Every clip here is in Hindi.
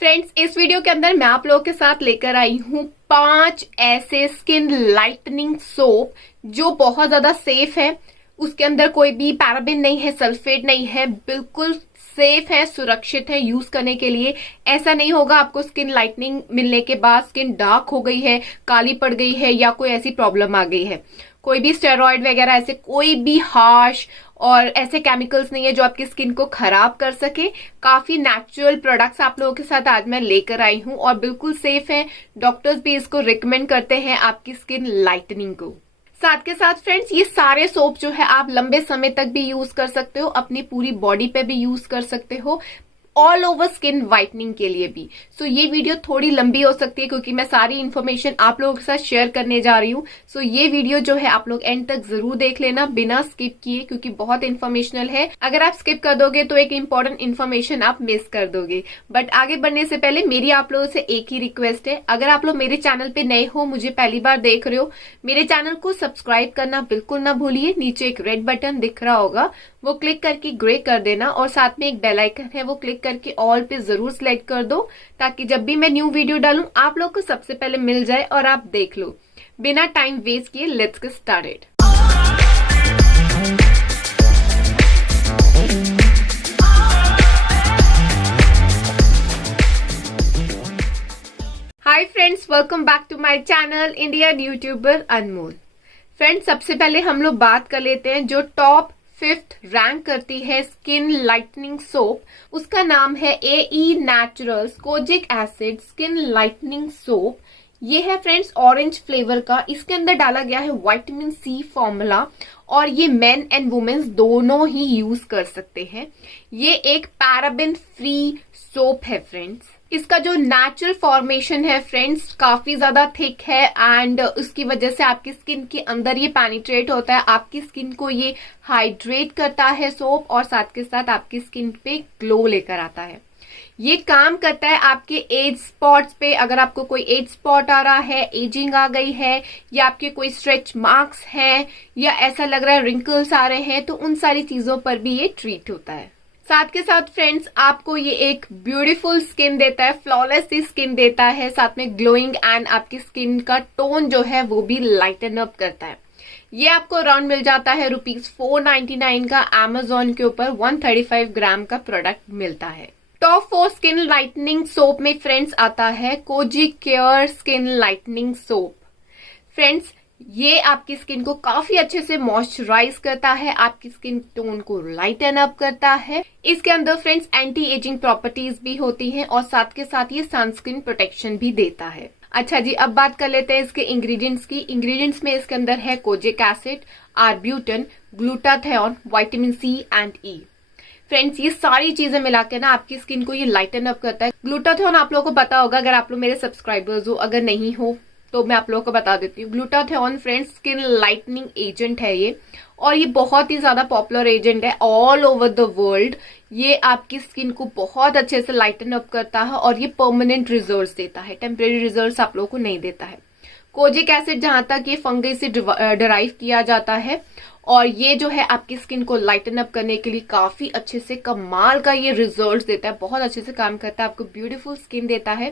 फ्रेंड्स, इस वीडियो के अंदर मैं आप लोगों के साथ लेकर आई हूँ 5 ऐसे स्किन लाइटनिंग सोप जो बहुत ज्यादा सेफ है। उसके अंदर कोई भी पैराबेन नहीं है, सल्फेट नहीं है, बिल्कुल सेफ है, सुरक्षित है यूज करने के लिए। ऐसा नहीं होगा आपको स्किन लाइटनिंग मिलने के बाद स्किन डार्क हो गई है, काली पड़ गई है या कोई ऐसी प्रॉब्लम आ गई है। कोई भी स्टेरॉइड वगैरह ऐसे कोई भी हार्श और ऐसे केमिकल्स नहीं है जो आपकी स्किन को खराब कर सके। काफी नेचुरल प्रोडक्ट्स आप लोगों के साथ आज मैं लेकर आई हूं और बिल्कुल सेफ है। डॉक्टर्स भी इसको रिकमेंड करते हैं आपकी स्किन लाइटनिंग को। साथ के साथ फ्रेंड्स, ये सारे सोप जो है आप लंबे समय तक भी यूज कर सकते हो, अपनी पूरी बॉडी पे भी यूज कर सकते हो, ऑल ओवर स्किन व्हाइटनिंग के लिए भी। सो ये वीडियो थोड़ी लंबी हो सकती है क्योंकि मैं सारी इन्फॉर्मेशन आप लोगों के साथ शेयर करने जा रही हूँ। सो ये वीडियो जो है आप लोग एंड तक जरूर देख लेना बिना स्किप किए, क्योंकि बहुत इन्फॉर्मेशनल है। अगर आप स्किप कर दोगे तो एक इंपॉर्टेंट इन्फॉर्मेशन आप मिस कर दोगे। बट आगे बढ़ने से पहले मेरी आप लोगों से एक ही रिक्वेस्ट है, अगर आप लोग मेरे चैनल पे नए हो, मुझे पहली बार देख रहे हो, मेरे चैनल को सब्सक्राइब करना बिल्कुल ना भूलिए। नीचे एक रेड बटन दिख रहा होगा, वो क्लिक करके ग्रे कर देना और साथ में एक बेल आइकन है, वो क्लिक करके ऑल पे जरूर सिलेक्ट कर दो, ताकि जब भी मैं न्यू वीडियो डालूं आप लोग को सबसे पहले मिल जाए और आप देख लो। बिना टाइम वेस्ट किए let's get started. Hi friends, welcome back to my channel Indian YouTuber Anmol. Friends, सबसे पहले हम लोग बात कर लेते हैं जो टॉप 5th रैंक करती है स्किन लाइटनिंग सोप। उसका नाम है AE naturals kojic acid skin lightening soap. ये है फ्रेंड्स ऑरेंज फ्लेवर का। इसके अंदर डाला गया है विटामिन C फॉर्मूला और ये मेन एंड वुमेन्स दोनों ही यूज कर सकते हैं। ये एक पैराबेन फ्री सोप है फ्रेंड्स। इसका जो नेचुरल फॉर्मेशन है फ्रेंड्स काफी ज्यादा थिक है एंड उसकी वजह से आपकी स्किन के अंदर ये पेनिट्रेट होता है, आपकी स्किन को ये हाइड्रेट करता है सोप और साथ के साथ आपकी स्किन पे ग्लो लेकर आता है। ये काम करता है आपके एज स्पॉट्स पे। अगर आपको कोई एज स्पॉट आ रहा है, एजिंग आ गई है या आपके कोई स्ट्रेच मार्क्स हैं या ऐसा लग रहा है रिंकल्स आ रहे हैं, तो उन सारी चीजों पर भी ये ट्रीट होता है। साथ के साथ फ्रेंड्स आपको ये एक ब्यूटीफुल स्किन देता है, फ्लॉलेस सी स्किन देता है, साथ में ग्लोइंग एंड आपकी स्किन का टोन जो है वो भी लाइटन अप करता है। ये आपको अराउंड मिल जाता है ₹499 का। Amazon के ऊपर 135 ग्राम का प्रोडक्ट मिलता है। टॉप 4 स्किन लाइटनिंग सोप में फ्रेंड्स आता है Kozi care skin lightening soap. Friends, ये आपकी स्किन को काफी अच्छे से मॉइस्चराइज करता है, आपकी स्किन टोन को लाइटन अप करता है। इसके अंदर फ्रेंड्स एंटी एजिंग प्रॉपर्टीज भी होती हैं और साथ के साथ ये सनस्क्रीन प्रोटेक्शन भी देता है। अच्छा जी, अब बात कर लेते हैं इसके इंग्रेडिएंट्स की। इंग्रेडिएंट्स में इसके अंदर है kojic acid, arbutin, glutathione, vitamin C and E। Friends, ये सारी चीजें मिला के ना आपकी स्किन को ये लाइटन अप करता है। ग्लूटाथियोन आप लोगों को पता होगा, अगर आप लोग मेरे सब्सक्राइबर्स हो, अगर नहीं हो तो मैं आप लोगों को बता देती हूँ। Glutathione friends skin lightening agent है ये, और ये बहुत ही ज्यादा पॉपुलर एजेंट है ऑल ओवर द वर्ल्ड। ये आपकी स्किन को बहुत अच्छे से लाइटन अप करता है और ये परमानेंट रिजल्ट्स देता है, टेम्परेरी रिजल्ट्स आप लोगों को नहीं देता है। कोजिक एसिड जहां तक ये फंगई से डिराइव किया जाता है और ये जो है आपकी स्किन को लाइटन अप करने के लिए काफी अच्छे से कमाल का ये रिजल्ट्स देता है, बहुत अच्छे से काम करता है, आपको ब्यूटीफुल स्किन देता है।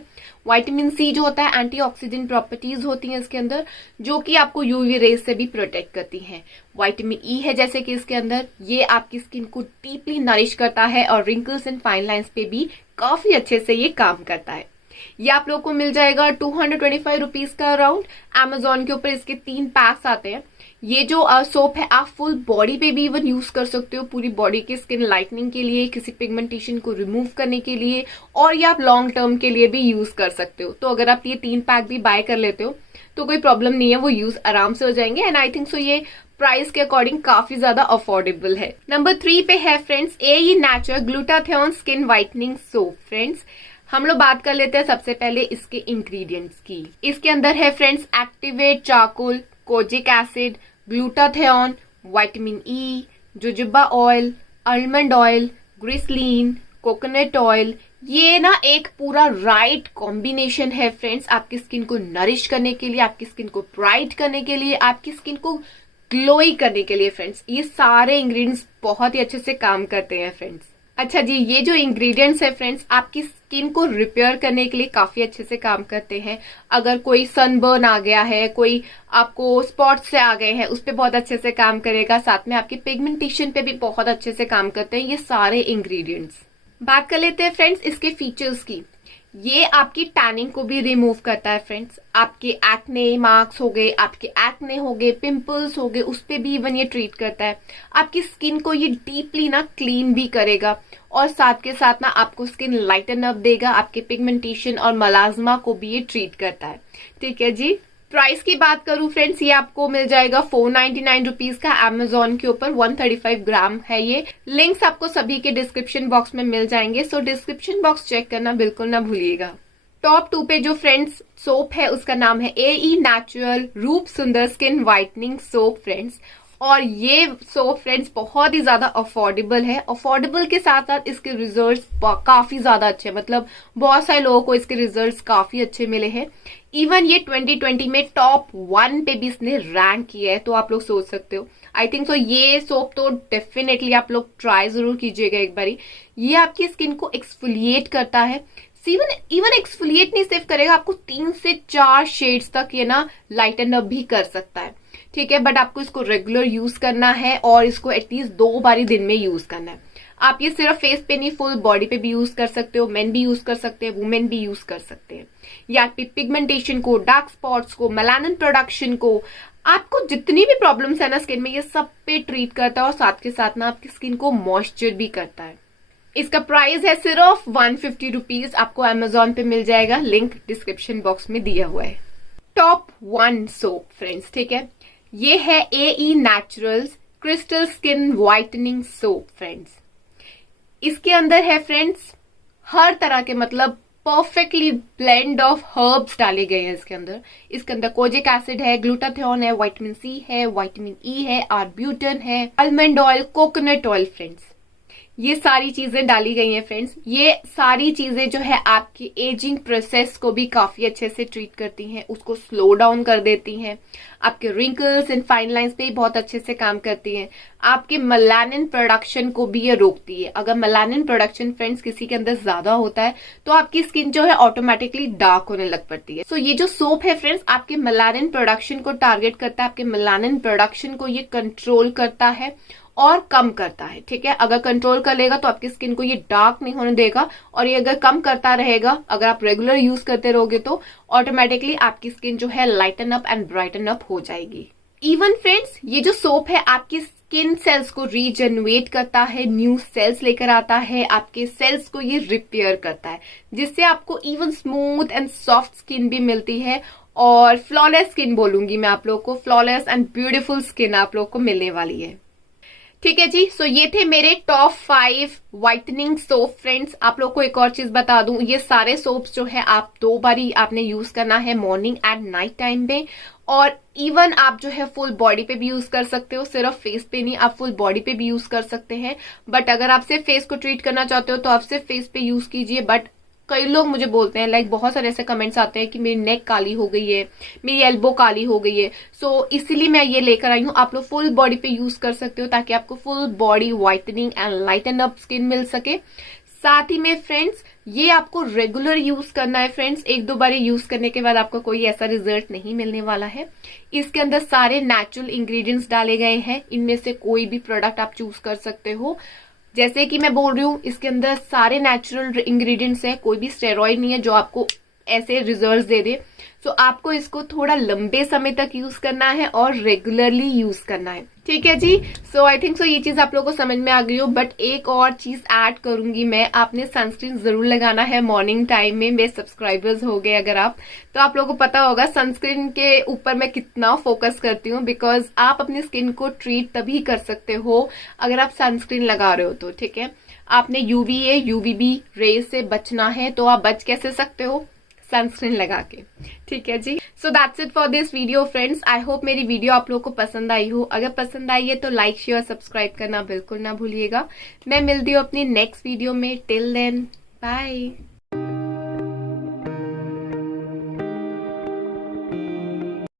विटामिन C जो होता है एंटीऑक्सीडेंट प्रॉपर्टीज होती हैं इसके अंदर, जो कि आपको यूवी रेज से भी प्रोटेक्ट करती हैं। विटामिन E है जैसे कि इसके अंदर, ये आपकी स्किन को डीपली नरिश करता है और रिंकल्स एंड फाइन लाइंस पे भी काफी अच्छे से ये काम करता है। ये आप लोग को मिल जाएगा 225 रुपीज का अराउंड। Amazon के ऊपर इसके 3 पैक्स आते हैं। ये जो सोप है आप फुल बॉडी पे भी इवन यूज कर सकते हो, पूरी बॉडी की स्किन लाइटनिंग के लिए, किसी पिगमेंटेशन को रिमूव करने के लिए, और ये आप लॉन्ग टर्म के लिए भी यूज कर सकते हो। तो अगर आप ये 3 पैक भी बाय कर लेते हो तो कोई प्रॉब्लम नहीं है, वो यूज आराम से हो जाएंगे। एंड आई थिंक सो ये प्राइस के अकॉर्डिंग काफी ज्यादा अफोर्डेबल है। नंबर 3 पे है friends AE natural glutathione skin whitening soap. Friends, हम लोग बात कर लेते हैं सबसे पहले इसके इंग्रेडिएंट्स की। इसके अंदर है friends activate charcoal, kojic acid, glutathione, vitamin E, jojoba oil, almond oil, glycerine, coconut oil. ये ना एक पूरा राइट कॉम्बिनेशन है फ्रेंड्स, आपकी स्किन को नरिश करने के लिए, आपकी स्किन को ब्राइट करने के लिए, आपकी स्किन को ग्लोई करने के लिए। फ्रेंड्स, ये सारे इंग्रेडिएंट्स बहुत ही अच्छे से काम करते हैं फ्रेंड्स। अच्छा जी, ये जो इंग्रेडिएंट्स है फ्रेंड्स, आपकी स्किन को रिपेयर करने के लिए काफी अच्छे से काम करते हैं। अगर कोई सनबर्न आ गया है, कोई आपको स्पॉट्स से आ गए हैं, उस पर बहुत अच्छे से काम करेगा। साथ में आपकी पिगमेंटेशन पे भी बहुत अच्छे से काम करते हैं ये सारे इंग्रेडिएंट्स। बात कर लेते हैं फ्रेंड्स इसके फीचर्स की। ये आपकी टैनिंग को भी रिमूव करता है फ्रेंड्स। आपके एक्ने मार्क्स हो गए, आपके एक्ने हो गए, पिंपल्स हो गए, उस पे भी इवन ये ट्रीट करता है। आपकी स्किन को ये डीपली ना क्लीन भी करेगा और साथ के साथ ना आपको स्किन लाइटन अप देगा। आपके पिगमेंटेशन और मलाज्मा को भी ये ट्रीट करता है। ठीक है जी। प्राइस की बात करूं फ्रेंड्स, ये आपको मिल जाएगा 499 रुपीज का अमेजोन के ऊपर। 135 ग्राम है ये। लिंक्स आपको सभी के डिस्क्रिप्शन बॉक्स में मिल जाएंगे, सो डिस्क्रिप्शन बॉक्स चेक करना बिल्कुल ना भूलिएगा। टॉप 2 पे जो फ्रेंड्स सोप है उसका नाम है AE नेचुरल रूप सुंदर स्किन व्हाइटनिंग सोप फ्रेंड्स। और ये सोप फ्रेंड्स बहुत ही ज्यादा अफोर्डेबल है। अफोर्डेबल के साथ साथ इसके रिजल्ट्स काफी ज्यादा अच्छे हैं, मतलब बहुत सारे लोगों को इसके रिजल्ट्स काफी अच्छे मिले हैं। इवन ये 2020 में टॉप 1 पे भी इसने रैंक किया है, तो आप लोग सोच सकते हो। आई थिंक सो ये सोप तो डेफिनेटली आप लोग ट्राई जरूर कीजिएगा एक बारी। ये आपकी स्किन को एक्सफोलिएट करता है। इवन एक्सफोलिएट नहीं सिर्फ करेगा, आपको 3 से 4 शेड्स तक ये ना लाइटन अप भी कर सकता है। ठीक है, बट आपको इसको रेगुलर यूज करना है और इसको एटलीस्ट 2 बारी दिन में यूज करना है। आप ये सिर्फ फेस पे नहीं, फुल बॉडी पे भी यूज कर सकते हो। मेन भी यूज कर सकते हैं, वुमेन भी यूज कर सकते हैं। ये आपकी पिगमेंटेशन को, डार्क स्पॉट्स को, मेलानिन प्रोडक्शन को, आपको जितनी भी प्रॉब्लम्स है ना स्किन में, ये सब पे ट्रीट करता है और साथ के साथ ना आपकी स्किन को मॉइस्चर भी करता है। इसका प्राइस है सिर्फ 150 रुपीज। आपको अमेजोन पे मिल जाएगा, लिंक डिस्क्रिप्शन बॉक्स में दिया हुआ है। टॉप 1 सोप फ्रेंड्स, ठीक है, ये है AE naturals crystal skin whitening soap friends. इसके अंदर है फ्रेंड्स हर तरह के, मतलब परफेक्टली ब्लेंड ऑफ हर्ब्स डाले गए हैं इसके अंदर। इसके अंदर कोजिक एसिड है, ग्लूटाथियोन है, विटामिन C है, विटामिन E है, आर्ब्यूटन है, almond oil, coconut oil friends. ये सारी चीजें डाली गई हैं फ्रेंड्स। ये सारी चीजें जो है आपकी एजिंग प्रोसेस को भी काफी अच्छे से ट्रीट करती हैं, उसको स्लो डाउन कर देती हैं। आपके रिंकल्स एंड फाइन लाइंस पे बहुत अच्छे से काम करती हैं। आपके मेलानिन प्रोडक्शन को भी ये रोकती है। अगर मेलानिन प्रोडक्शन फ्रेंड्स किसी के अंदर ज्यादा होता है तो आपकी स्किन जो है ऑटोमेटिकली डार्क होने लग पड़ती है। सो ये जो सोप है फ्रेंड्स आपके मेलानिन प्रोडक्शन को टारगेट करता है। आपके मेलानिन प्रोडक्शन को ये कंट्रोल करता है और कम करता है। ठीक है, अगर कंट्रोल कर लेगा तो आपकी स्किन को ये डार्क नहीं होने देगा, और ये अगर कम करता रहेगा, अगर आप रेगुलर यूज करते रहोगे तो ऑटोमेटिकली आपकी स्किन जो है lighten up and brighten up हो जाएगी। इवन फ्रेंड्स ये जो सोप है आपकी स्किन सेल्स को रीजनरेट करता है, न्यू सेल्स लेकर आता है, आपके सेल्स को ये रिपेयर करता है, जिससे आपको even smooth and soft skin भी मिलती है और फ्लॉलेस स्किन बोलूंगी मैं आप लोग को, फ्लॉलेस एंड ब्यूटीफुल स्किन आप लोग को मिलने वाली है। ठीक है जी, सो ये थे मेरे टॉप 5 व्हाइटनिंग सोप फ्रेंड्स। आप लोग को एक और चीज बता दूं, ये सारे सोप्स जो है आप 2 बारी आपने यूज करना है, मॉर्निंग एंड नाइट टाइम में। और इवन आप जो है फुल बॉडी पे भी यूज कर सकते हो, सिर्फ फेस पे नहीं, आप फुल बॉडी पे भी यूज कर सकते हैं। बट अगर आप सिर्फ फेस को ट्रीट करना चाहते हो तो आप सिर्फ फेस पे यूज कीजिए। बट कई लोग मुझे बोलते हैं, लाइक बहुत सारे ऐसे कमेंट्स आते हैं कि मेरी नेक काली हो गई है, मेरी एल्बो काली हो गई है, सो इसीलिए मैं ये लेकर आई हूँ। आप लोग फुल बॉडी पे यूज कर सकते हो ताकि आपको full body whitening and lighten up skin मिल सके। साथ ही में फ्रेंड्स ये आपको रेगुलर यूज करना है फ्रेंड्स। 1-2 बार यूज करने के बाद आपको कोई ऐसा रिजल्ट नहीं मिलने वाला है। इसके अंदर सारे नेचुरल इंग्रेडिएंट्स डाले गए हैं, इनमें से कोई भी प्रोडक्ट आप चूज कर सकते हो। जैसे कि मैं बोल रही हूँ, इसके अंदर सारे नेचुरल इंग्रेडिएंट्स है, कोई भी स्टेरॉइड नहीं है जो आपको ऐसे रिजल्ट्स दे दे। सो आपको इसको थोड़ा लंबे समय तक यूज करना है और रेगुलरली यूज करना है। ठीक है जी, सो आई थिंक सो ये चीज आप लोगों को समझ में आ गई हो। बट एक और चीज ऐड करूंगी मैं, आपने सनस्क्रीन जरूर लगाना है मॉर्निंग टाइम में। मेरे सब्सक्राइबर्स हो गए अगर आप, तो आप लोगों को पता होगा सनस्क्रीन के ऊपर मैं कितना फोकस करती हूँ, बिकॉज आप अपनी स्किन को ट्रीट तभी कर सकते हो अगर आप सनस्क्रीन लगा रहे हो तो। ठीक है, आपने UVA UVB रेज से बचना है, तो आप बच कैसे सकते हो? सनस्क्रीन लगा के। ठीक है जी, so that's it for this video friends. I hope मेरी वीडियो आप लोगों को पसंद आई हो। अगर पसंद आई है तो लाइक शेयर सब्सक्राइब करना बिल्कुल ना भूलिएगा। मैं मिलती हूँ अपनी नेक्स्ट वीडियो में। Till then bye.